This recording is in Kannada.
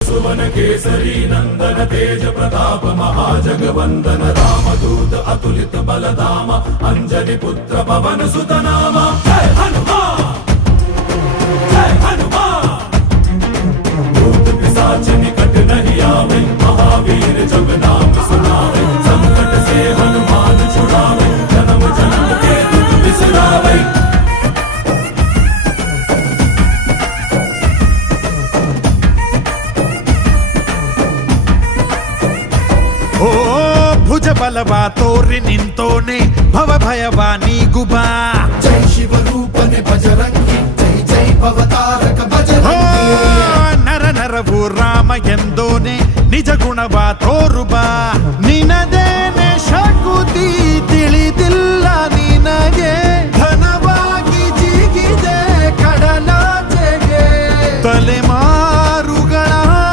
सुवन केसरी नंदन तेज प्रताप महाजगवंदन रामदूत अतुलित बलधाम अंजनी पुत्र पवन सुत नाम जय हनुमान जय हनुमान। भूत पिशाच निकट नहीं आवे महावीर जब नाम सुनावे संकट से हनुमान छुड़ावे जन्म जन्म के दुख बिसरावे। ಓ ಭುಜ ಬಲವಾ ತೋರಿ ನಿಂತೋನೆ ಭವ ಭಯವಾ ನೀಗುಬಾ ಜೈ ಶಿವರೂಪನೆ ಬಜರಂಗಿ ಜೈ ಜೈ ಭವತಾರಕ ಬಜರಂಗಿ ನರ ನರವು ರಾಮ ಎಂದೋನೆ ನಿಜ ಗುಣವಾ